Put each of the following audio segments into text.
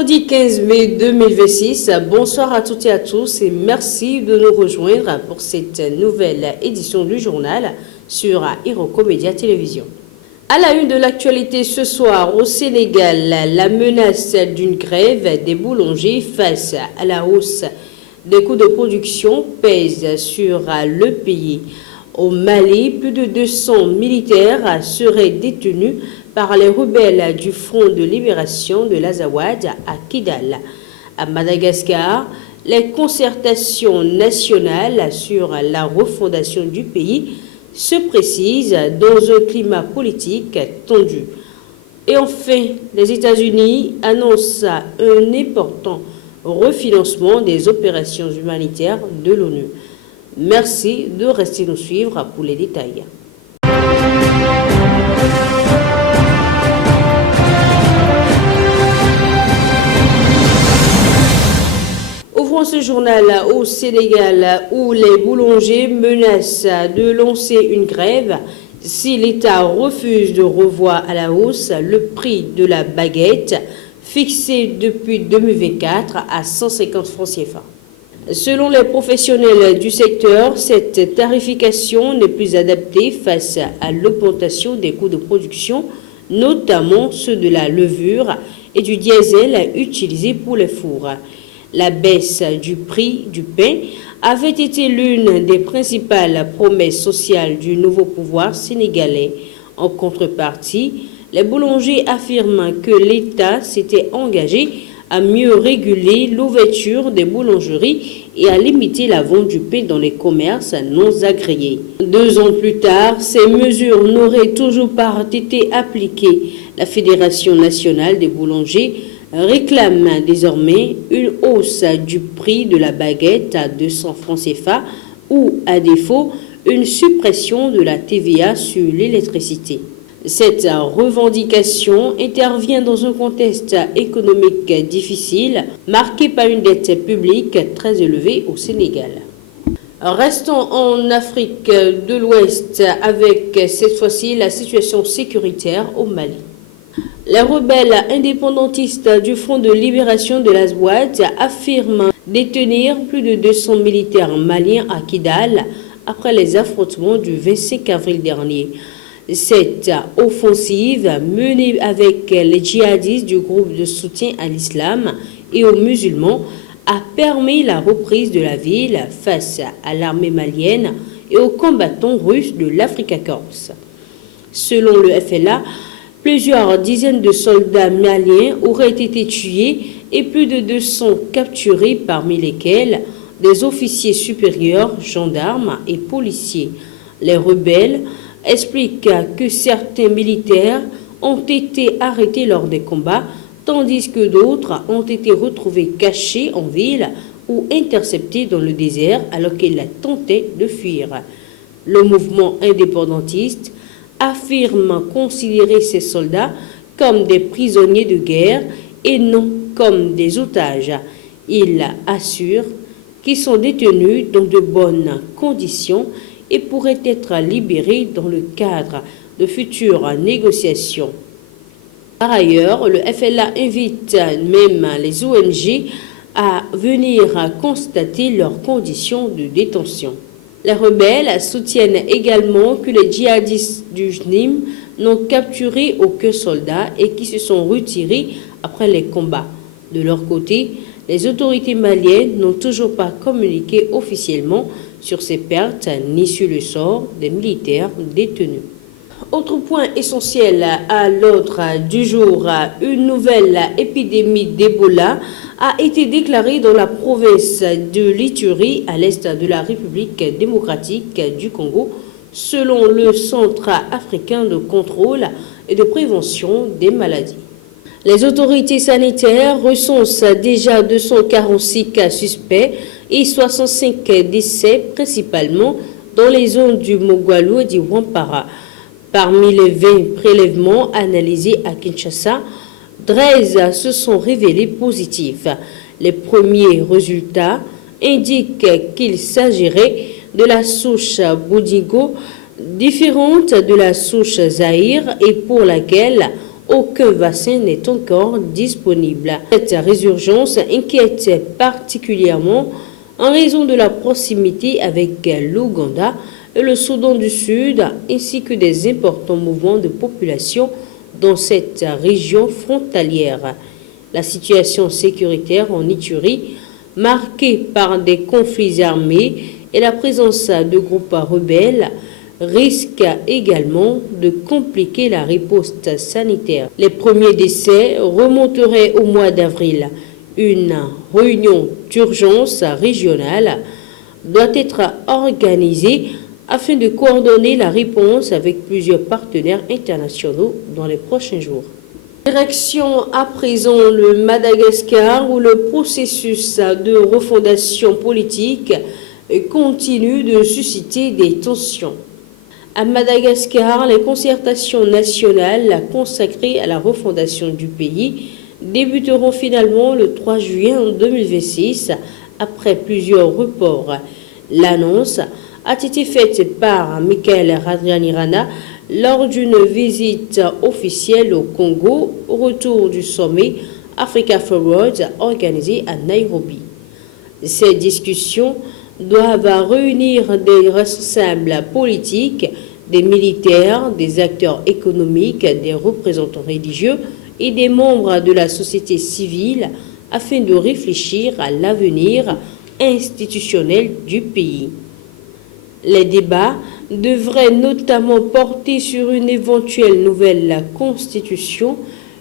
Mercredi 15 mai 2026, bonsoir à toutes et à tous et merci de nous rejoindre pour cette nouvelle édition du journal sur Iroko Média Télévision. À la une de l'actualité ce soir au Sénégal, la menace d'une grève des boulangers face à la hausse des coûts de production pèse sur le pays. Au Mali, plus de 200 militaires seraient détenus par les rebelles du Front de libération de l'Azawad à Kidal. À Madagascar, les concertations nationales sur la refondation du pays se précisent dans un climat politique tendu. Et enfin, les États-Unis annoncent un important refinancement des opérations humanitaires de l'ONU. Merci de rester nous suivre pour les détails. Ouvrons ce journal au Sénégal où les boulangers menacent de lancer une grève si l'État refuse de revoir à la hausse le prix de la baguette fixé depuis 2024 à 150 francs CFA. Selon les professionnels du secteur, cette tarification n'est plus adaptée face à l'augmentation des coûts de production, notamment ceux de la levure et du diesel utilisé pour les fours. La baisse du prix du pain avait été l'une des principales promesses sociales du nouveau pouvoir sénégalais. En contrepartie, les boulangers affirment que l'État s'était engagé à mieux réguler l'ouverture des boulangeries et à limiter la vente du pain dans les commerces non agréés. 2 ans plus tard, ces mesures n'auraient toujours pas été appliquées. La Fédération nationale des boulangers réclame désormais une hausse du prix de la baguette à 200 francs CFA ou, à défaut, une suppression de la TVA sur l'électricité. Cette revendication intervient dans un contexte économique difficile, marqué par une dette publique très élevée au Sénégal. Restons en Afrique de l'Ouest avec cette fois-ci la situation sécuritaire au Mali. Les rebelles indépendantistes du Front de libération de l'Azawad affirment détenir plus de 200 militaires maliens à Kidal après les affrontements du 25 avril dernier. Cette offensive, menée avec les djihadistes du groupe de soutien à l'islam et aux musulmans, a permis la reprise de la ville face à l'armée malienne et aux combattants russes de l'Africa Corps. Selon le FLA, plusieurs dizaines de soldats maliens auraient été tués et plus de 200 capturés, parmi lesquels des officiers supérieurs, gendarmes et policiers. Les rebelles expliquent que certains militaires ont été arrêtés lors des combats, tandis que d'autres ont été retrouvés cachés en ville ou interceptés dans le désert alors qu'ils tentaient de fuir. Le mouvement indépendantiste affirme considérer ces soldats comme des prisonniers de guerre et non comme des otages. Il assure qu'ils sont détenus dans de bonnes conditions et pourraient être libérés dans le cadre de futures négociations. Par ailleurs, le FLA invite même les ONG à venir constater leurs conditions de détention. Les rebelles soutiennent également que les djihadistes du JNIM n'ont capturé aucun soldat et qui se sont retirés après les combats. De leur côté, les autorités maliennes n'ont toujours pas communiqué officiellement sur ces pertes ni sur le sort des militaires détenus. Autre point essentiel à l'ordre du jour, une nouvelle épidémie d'Ebola a été déclarée dans la province de l'Ituri à l'est de la République démocratique du Congo, selon le Centre africain de contrôle et de prévention des maladies. Les autorités sanitaires recensent déjà 246 cas suspects et 65 décès, principalement dans les zones du Mogwalu et du Wampara. Parmi les 20 prélèvements analysés à Kinshasa, 13 se sont révélés positifs. Les premiers résultats indiquent qu'il s'agirait de la souche Boudingo, différente de la souche Zaïre et pour laquelle aucun vaccin n'est encore disponible. Cette résurgence inquiète particulièrement en raison de la proximité avec l'Ouganda et le Soudan du Sud, ainsi que des importants mouvements de population dans cette région frontalière. La situation sécuritaire en Ituri, marquée par des conflits armés et la présence de groupes rebelles, risque également de compliquer la riposte sanitaire. Les premiers décès remonteraient au mois d'avril. Une réunion d'urgence régionale doit être organisée afin de coordonner la réponse avec plusieurs partenaires internationaux dans les prochains jours. Direction à présent le Madagascar où le processus de refondation politique continue de susciter des tensions. À Madagascar, les concertations nationales consacrées à la refondation du pays débuteront finalement le 3 juin 2026 après plusieurs reports. L'annonce a été faite par Michael Randrianirina lors d'une visite officielle au Congo au retour du sommet Africa Forward organisé à Nairobi. Ces discussions doivent réunir des responsables politiques, des militaires, des acteurs économiques, des représentants religieux et des membres de la société civile afin de réfléchir à l'avenir institutionnel du pays. Les débats devraient notamment porter sur une éventuelle nouvelle constitution,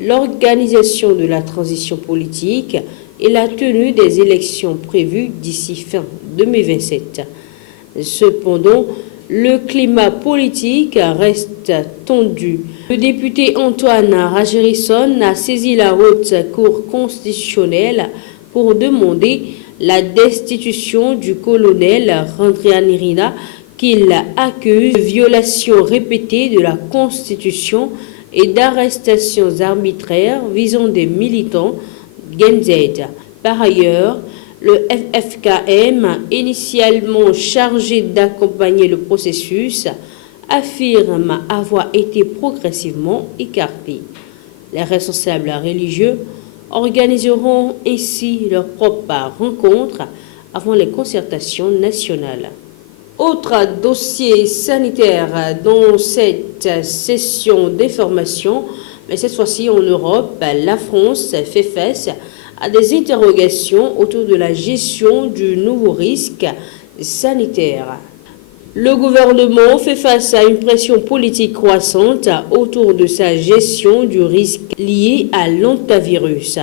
l'organisation de la transition politique et la tenue des élections prévues d'ici fin 2027. Cependant, le climat politique reste tendu. Le député Antoine Rajérisson a saisi la haute cour constitutionnelle pour demander la destitution du colonel Randrianirina qu'il accuse de violation répétée de la Constitution et d'arrestations arbitraires visant des militants GenZ. Par ailleurs, le FFKM, initialement chargé d'accompagner le processus, affirme avoir été progressivement écarté. Les responsables religieux organiseront ainsi leur propre rencontre avant les concertations nationales. Autre dossier sanitaire dans cette session d'information, mais cette fois-ci en Europe, la France fait face à des interrogations autour de la gestion du nouveau risque sanitaire. Le gouvernement fait face à une pression politique croissante autour de sa gestion du risque lié à l'hantavirus.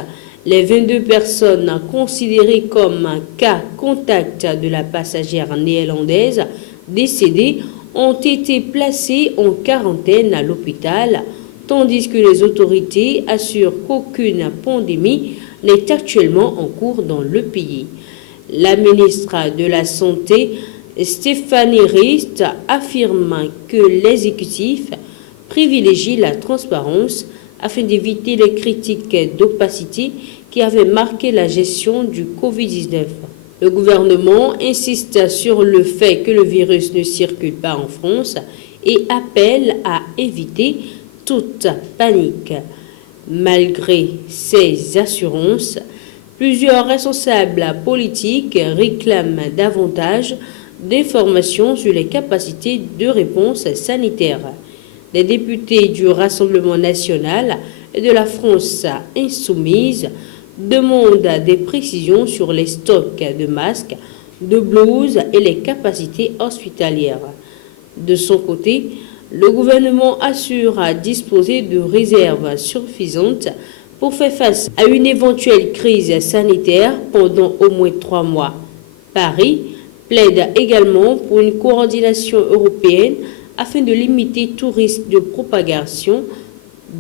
Les 22 personnes considérées comme cas contact de la passagère néerlandaise décédée ont été placées en quarantaine à l'hôpital, tandis que les autorités assurent qu'aucune pandémie n'est actuellement en cours dans le pays. La ministre de la Santé, Stéphanie Rist, affirme que l'exécutif privilégie la transparence afin d'éviter les critiques d'opacité qui avaient marqué la gestion du Covid-19. Le gouvernement insiste sur le fait que le virus ne circule pas en France et appelle à éviter toute panique. Malgré ces assurances, plusieurs responsables politiques réclament davantage d'informations sur les capacités de réponse sanitaire. Les députés du Rassemblement national et de la France insoumise demandent des précisions sur les stocks de masques, de blouses et les capacités hospitalières. De son côté, le gouvernement assure à disposer de réserves suffisantes pour faire face à une éventuelle crise sanitaire pendant au moins 3 mois. Paris plaide également pour une coordination européenne afin de limiter tout risque de propagation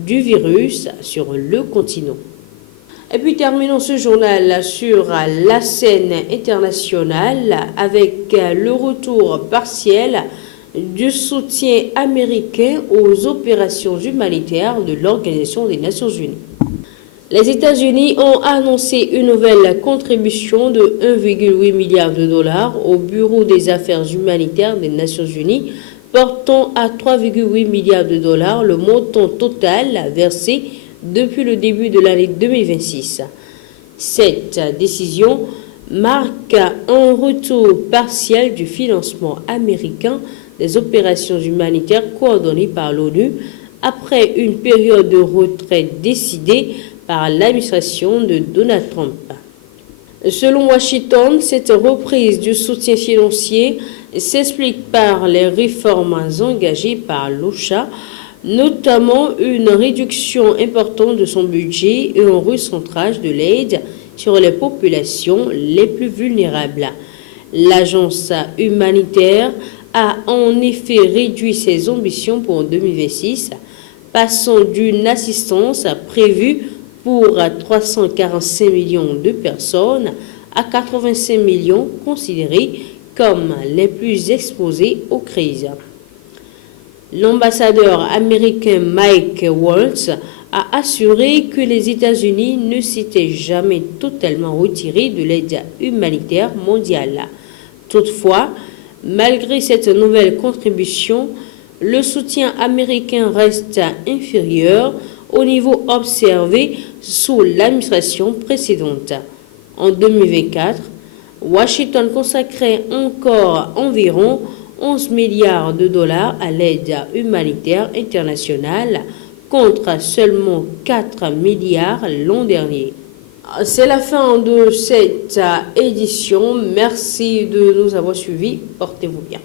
du virus sur le continent. Et puis terminons ce journal sur la scène internationale avec le retour partiel du soutien américain aux opérations humanitaires de l'Organisation des Nations Unies. Les États-Unis ont annoncé une nouvelle contribution de 1,8 milliard de dollars au Bureau des Affaires humanitaires des Nations Unies portant à 3,8 milliards de dollars le montant total versé depuis le début de l'année 2026. Cette décision marque un retour partiel du financement américain des opérations humanitaires coordonnées par l'ONU après une période de retrait décidée par l'administration de Donald Trump. Selon Washington, cette reprise du soutien financier s'explique par les réformes engagées par l'OCHA, notamment une réduction importante de son budget et un recentrage de l'aide sur les populations les plus vulnérables. L'agence humanitaire a en effet réduit ses ambitions pour 2026, passant d'une assistance prévue pour 345 millions de personnes à 85 millions considérés comme les plus exposés aux crises. L'ambassadeur américain Mike Waltz a assuré que les États-Unis ne s'étaient jamais totalement retirés de l'aide humanitaire mondiale. Toutefois, malgré cette nouvelle contribution, le soutien américain reste inférieur au niveau observé sous l'administration précédente. En 2024, Washington consacrait encore environ 11 milliards de dollars à l'aide humanitaire internationale contre seulement 4 milliards l'an dernier. C'est la fin de cette édition. Merci de nous avoir suivis. Portez-vous bien.